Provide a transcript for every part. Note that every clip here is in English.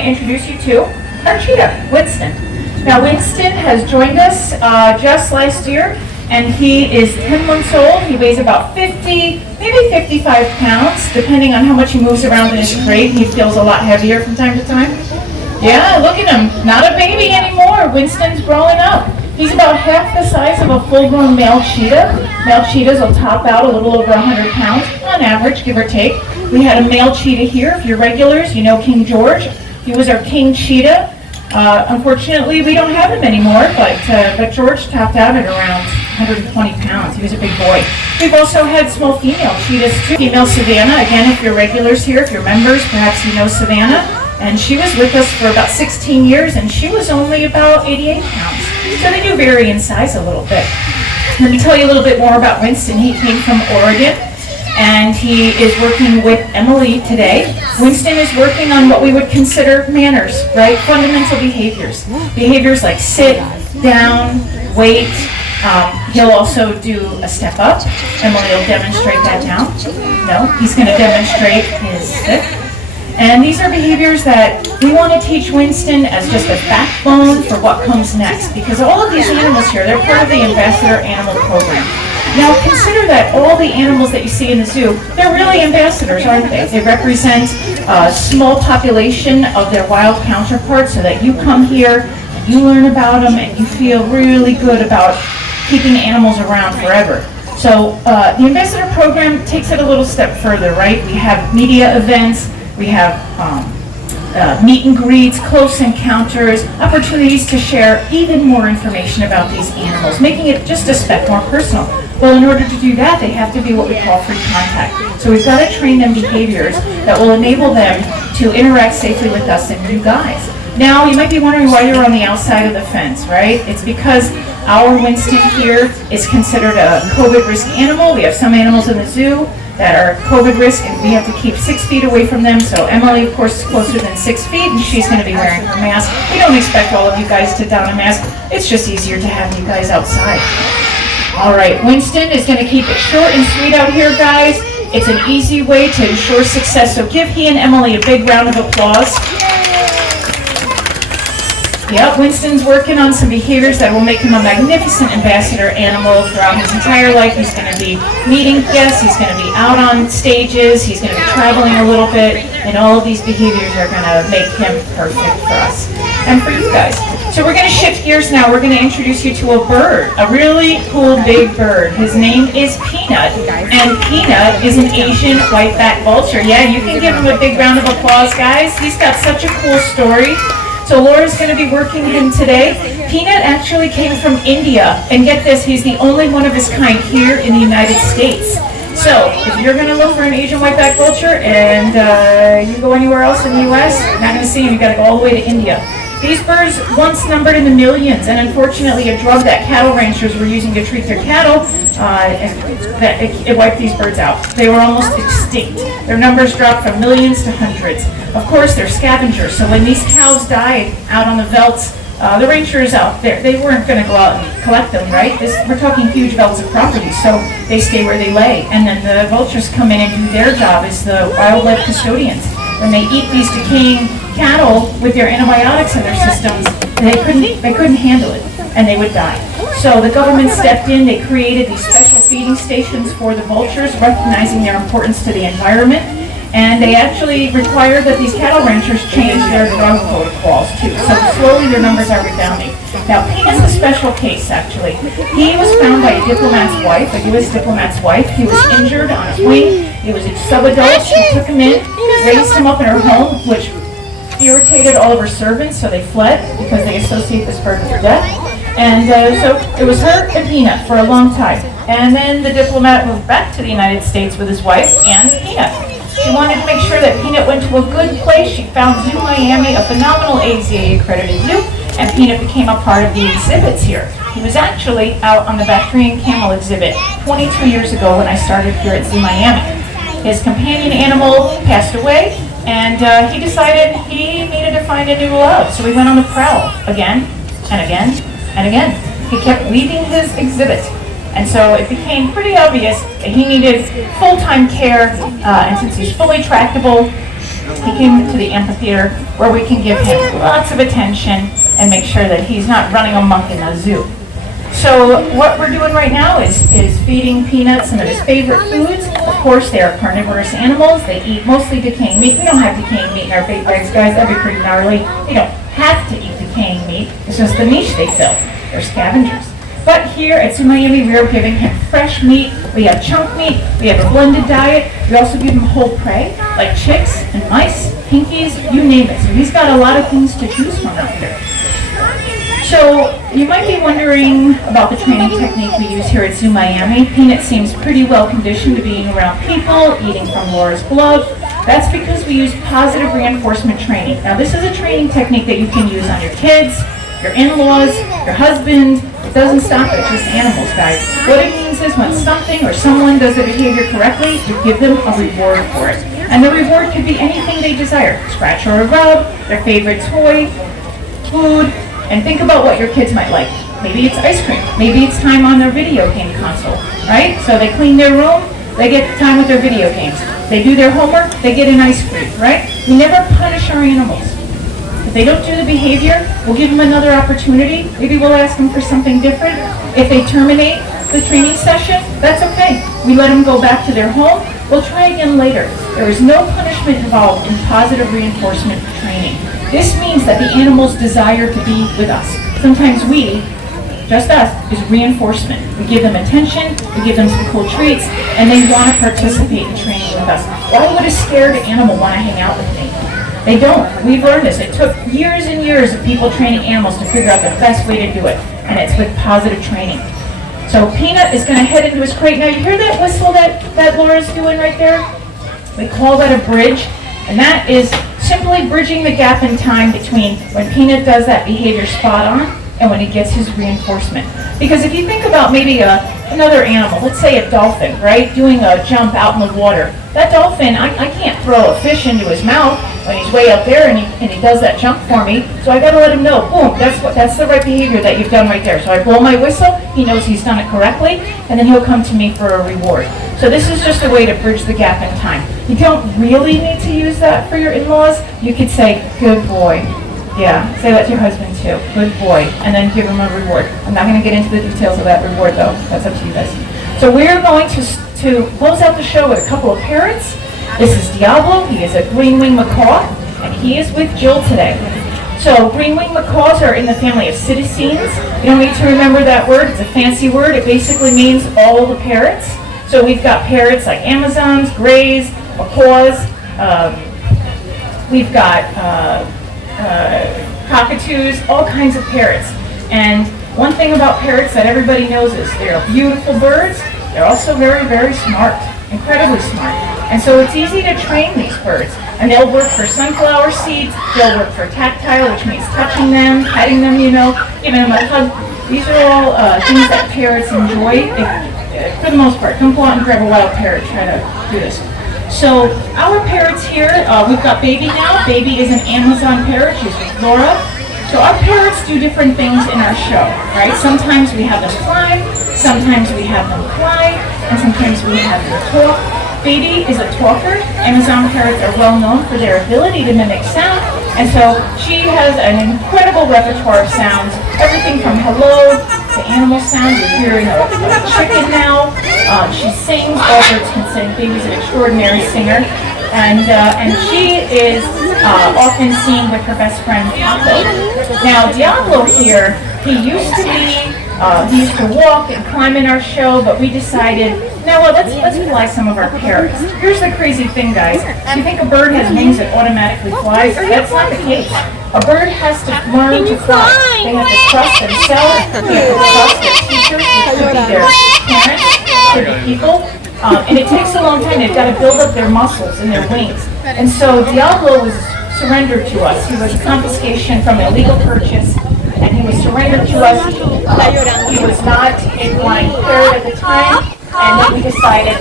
to introduce you to our cheetah, Winston. Now Winston has joined us just last year, and he is 10 months old. He weighs about 50, maybe 55 pounds, depending on how much he moves around in his crate. He feels a lot heavier from time to time. Yeah, look at him. Not a baby anymore. Winston's growing up. He's about half the size of a full-grown male cheetah. Male cheetahs will top out a little over 100 pounds, on average, give or take. We had a male cheetah here. If you're regulars, you know King George. He was our king cheetah. Unfortunately, we don't have him anymore, but George topped out at around 120 pounds. He was a big boy. We've also had small female cheetahs too. Female Savannah, again, if you're regulars here, if you're members, perhaps you know Savannah. And she was with us for about 16 years, and she was only about 88 pounds. So they do vary in size a little bit. Let me tell you a little bit more about Winston. He came from Oregon, and he is working with Emily today. Winston is working on what we would consider manners, right? Fundamental behaviors. Behaviors like sit, down, wait. He'll also do a step up. Emily will demonstrate that now. No, he's going to demonstrate his sit. And these are behaviors that we want to teach Winston as just a backbone for what comes next, because all of these animals here, they're part of the Ambassador Animal Program. Now consider that all the animals that you see in the zoo, they're really ambassadors, aren't they? They represent a small population of their wild counterparts, so that you come here, you learn about them, and you feel really good about keeping animals around forever. So the Ambassador Program takes it a little step further, right? We have media events. We have meet and greets, close encounters, opportunities to share even more information about these animals, making it just a speck more personal. Well, in order to do that, they have to do what we call free contact. So we've got to train them behaviors that will enable them to interact safely with us and you guys. Now, you might be wondering why you're on the outside of the fence, right? It's because our Winston here is considered a COVID risk animal. We have some animals in the zoo that are COVID risk, and we have to keep 6 feet away from them. So Emily, of course, is closer than 6 feet, and she's going to be wearing her mask. We don't expect all of you guys to don a mask. It's just easier to have you guys outside. All right, Winston is going to keep it short and sweet out here, guys. It's an easy way to ensure success. So give he and Emily a big round of applause. Yep, Winston's working on some behaviors that will make him a magnificent ambassador animal throughout his entire life. He's going to be meeting guests, he's going to be out on stages, he's going to be traveling a little bit, and all of these behaviors are going to make him perfect for us and for you guys. So we're going to shift gears now. We're going to introduce you to a bird, a really cool big bird. His name is Peanut, and Peanut is an Asian white-backed vulture. Yeah, you can give him a big round of applause, guys. He's got such a cool story. So Laura's going to be working him today. Peanut actually came from India, and get this, he's the only one of his kind here in the United States. So if you're going to look for an Asian white-backed vulture and you go anywhere else in the U.S., you're not going to see him. You've got to go all the way to India. These birds once numbered in the millions, and unfortunately a drug that cattle ranchers were using to treat their cattle, it wiped these birds out. They were almost extinct. Their numbers dropped from millions to hundreds. Of course, they're scavengers, so when these cows died out on the veldts, the rangers out there, they weren't going to go out and collect them, right? We're talking huge veldts of property, so they stay where they lay. And then the vultures come in and do their job as the wildlife custodians. When they eat these decaying cattle with their antibiotics in their systems, they couldn't handle it, and they would die. So the government stepped in. They created these special feeding stations for the vultures, recognizing their importance to the environment. And they actually required that these cattle ranchers change their drug protocols too. So slowly their numbers are rebounding. Now Peanut's a special case actually. He was found by a diplomat's wife, a U.S. diplomat's wife. He was injured on his wing. He was a sub-adult. She took him in, raised him up in her home, which irritated all of her servants, so they fled because they associate this bird with death. And so it was her and Peanut for a long time. And then the diplomat moved back to the United States with his wife and Peanut. She wanted to make sure that Peanut went to a good place. She found Zoo Miami, a phenomenal AZA accredited zoo, and Peanut became a part of the exhibits here. He was actually out on the Bactrian camel exhibit 22 years ago when I started here at Zoo Miami. His companion animal passed away, and he decided he needed to find a new love. So he went on the prowl again and again and again. He kept leaving his exhibit. And so it became pretty obvious that he needed full-time care, and since he's fully tractable, He came to the amphitheater where we can give him lots of attention and make sure that he's not running amok in a zoo. So what we're doing right now is feeding Peanut some of his favorite foods. Of course, they are carnivorous animals. They eat mostly decaying meat. We don't have decaying meat in our bait bags, guys. That'd be pretty gnarly. They don't have to eat decaying meat. It's just the niche they fill. They're scavengers. But here at Zoo Miami, we are giving him fresh meat. We have chunk meat. We have a blended diet. We also give him whole prey, like chicks and mice, pinkies, you name it. So he's got a lot of things to choose from out here. So you might be wondering about the training technique we use here at Zoo Miami. Peanut seems pretty well conditioned to being around people, eating from Laura's glove. That's because we use positive reinforcement training. Now this is a training technique that you can use on your kids, your in-laws, your husband. It doesn't stop at just animals, guys. What it means is when something or someone does the behavior correctly, you give them a reward for it. And the reward could be anything they desire. Scratch or a rub, their favorite toy, food, and think about what your kids might like. Maybe it's ice cream. Maybe it's time on their video game console, right? So they clean their room, they get time with their video games. They do their homework, they get an ice cream, right? We never punish our animals. If they don't do the behavior, we'll give them another opportunity. Maybe we'll ask them for something different. If they terminate the training session, that's okay. We let them go back to their home. We'll try again later. There is no punishment involved in positive reinforcement training. This means that the animals desire to be with us. Sometimes we, just us, is reinforcement. We give them attention, we give them some cool treats, and they want to participate in training with us. Why would a scared animal want to hang out with me? They don't. We've learned this. It took years and years of people training animals to figure out the best way to do it, and it's with positive training. So Peanut is going to head into his crate. Now you hear that whistle that Laura's doing right there? We call that a bridge, and that is simply bridging the gap in time between when Peanut does that behavior spot on and when he gets his reinforcement. Because if you think about maybe another animal, let's say a dolphin, right, doing a jump out in the water. That dolphin, I can't throw a fish into his mouth when he's way up there and he does that jump for me. So I got to let him know, boom, that's the right behavior that you've done right there. So I blow my whistle, he knows he's done it correctly, and then he'll come to me for a reward. So this is just a way to bridge the gap in time. You don't really need to use that for your in-laws. You could say, good boy. Yeah, say that to your husband too. Good boy. And then give him a reward. I'm not going to get into the details of that reward though. That's up to you guys. So we're going to close out the show with a couple of parrots. This is Diablo. He is a green-winged macaw, and he is with Jill today. So green-winged macaws are in the family of psittacines. You don't need to remember that word. It's a fancy word. It basically means all the parrots. So we've got parrots like Amazons, grays, macaws. We've got cockatoos, all kinds of parrots. And one thing about parrots that everybody knows is they're beautiful birds. They're also very, very smart, incredibly smart. And so it's easy to train these birds. And they'll work for sunflower seeds. They'll work for tactile, which means touching them, petting them, giving them a hug. These are all things that parrots enjoy. For the most part, don't go out and grab a wild parrot, try to do this. So our parrots here, we've got Baby now. Baby is an Amazon parrot. She's with Laura. So our parrots do different things in our show, right? Sometimes we have them climb, sometimes we have them fly, and sometimes we have them talk. Baby is a talker. Amazon parrots are well known for their ability to mimic sound, and so she has an incredible repertoire of sounds, everything from hello to animal sounds. You're hearing a chicken now. She sings. All birds can sing. Baby's an extraordinary singer, and she is often seen with her best friend Diablo. Now Diablo here, he used to walk and climb in our show, but we decided, now let's fly some of our parrots. Here's the crazy thing, guys. You think a bird has wings that automatically flies? That's not the case. A bird has to learn to fly. They have to trust themselves. They have to trust their teachers, which could be their parents, could be people. And it takes a long time. They've got to build up their muscles and their wings. And so Diablo was surrendered to us. He was a confiscation from an illegal purchase, and he was surrendered to us. He was not a flying parrot at the time. And then we decided,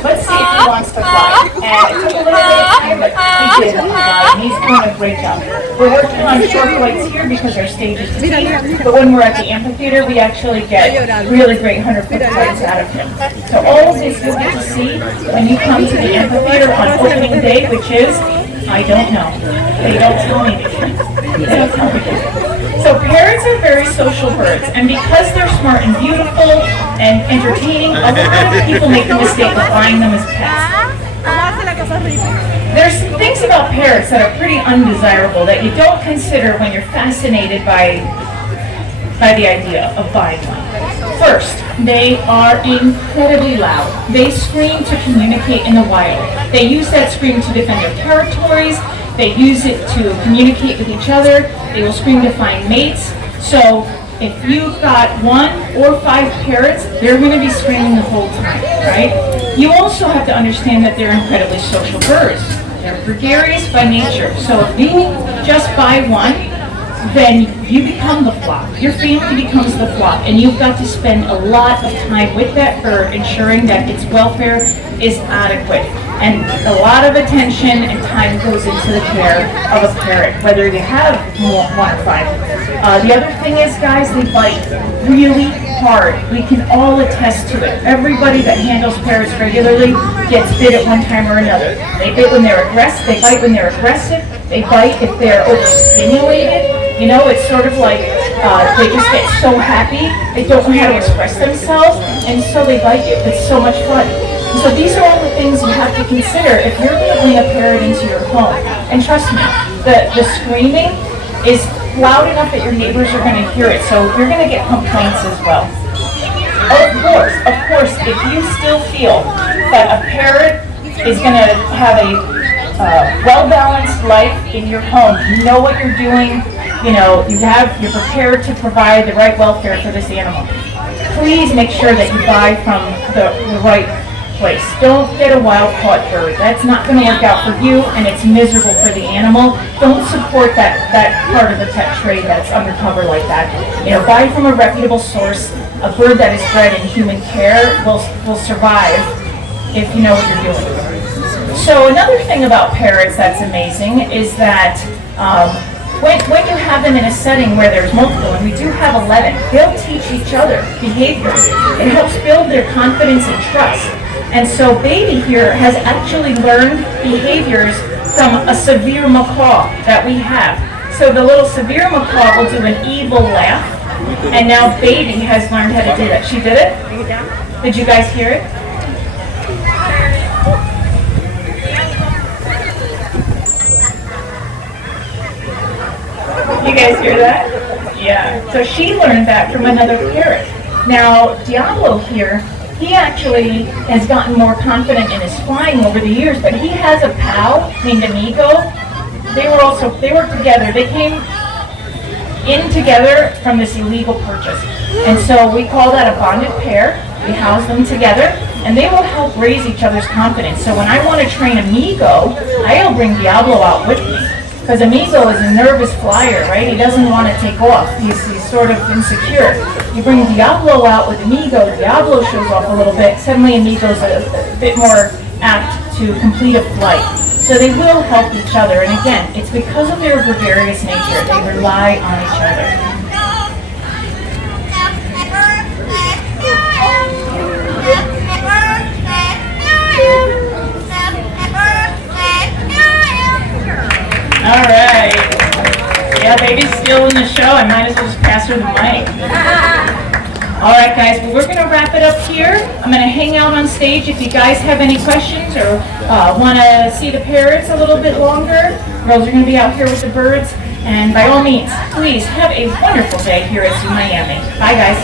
let's see if he wants to fly. And it took a little bit of time, but he did fly, and he's doing a great job. We're working on short flights here because our stage is tiny, but when we're at the amphitheater, we actually get really great 100-foot flights out of him. So all of this you'll get to see when you come to the amphitheater on opening day, which is I don't know. They don't tell me. They don't tell me. So parrots are very social birds, and because they're smart and beautiful and entertaining, a lot of people make the mistake of buying them as pets. There's some things about parrots that are pretty undesirable that you don't consider when you're fascinated by the idea of buying one. First, they are incredibly loud. They scream to communicate in the wild. They use that scream to defend their territories. They use it to communicate with each other. They will scream to find mates. So if you've got 1 or 5 parrots, they're going to be screaming the whole time, right? You also have to understand that they're incredibly social birds. They're gregarious by nature. So if you just buy one, then you become the flock. Your family becomes the flock, and you've got to spend a lot of time with that bird, ensuring that its welfare is adequate. And a lot of attention and time goes into the care of a parrot, whether you have 1 or 5. The other thing is, guys, they bite really hard. We can all attest to it. Everybody that handles parrots regularly gets bit at one time or another. They bite when they're aggressive. They bite if they're overstimulated. You know, it's sort of like they just get so happy, they don't know how to express themselves, and so they bite you. It's so much fun. And so these are all the things you have to consider if you're going to bring a parrot into your home. And trust me, the screaming is loud enough that your neighbors are going to hear it, so you're going to get complaints as well. Of course, if you still feel that a parrot is going to have a well-balanced life in your home, you know what you're doing, you're prepared to provide the right welfare for this animal. Please make sure that you buy from the right place. Don't get a wild-caught bird. That's not going to work out for you, and it's miserable for the animal. Don't support that part of the pet trade that's undercover like that. Buy from a reputable source. A bird that is bred in human care will survive if you know what you're doing. So another thing about parrots that's amazing is that when you have them in a setting where there's multiple, and we do have 11, they'll teach each other behaviors. It helps build their confidence and trust. And so Baby here has actually learned behaviors from a severe macaw that we have. So the little severe macaw will do an evil laugh, and now Baby has learned how to do that. She did it? Did you guys hear it? You guys hear that? Yeah. So she learned that from another parrot. Now, Diablo here, he actually has gotten more confident in his flying over the years, but he has a pal named Amigo. They work together. They came in together from this illegal purchase. And so we call that a bonded pair. We house them together, and they will help raise each other's confidence. So when I want to train Amigo, I'll bring Diablo out with me. Because Amigo is a nervous flyer, right? He doesn't want to take off. He's sort of insecure. You bring Diablo out with Amigo, Diablo shows off a little bit. Suddenly Amigo's a bit more apt to complete a flight. So they will help each other. And again, it's because of their gregarious nature. They rely on each other. All right. Yeah, Baby's still in the show. I might as well just pass her the mic. All right, guys. Well, we're going to wrap it up here. I'm going to hang out on stage. If you guys have any questions or want to see the parrots a little bit longer, girls are going to be out here with the birds. And by all means, please have a wonderful day here at Zoo Miami. Bye, guys.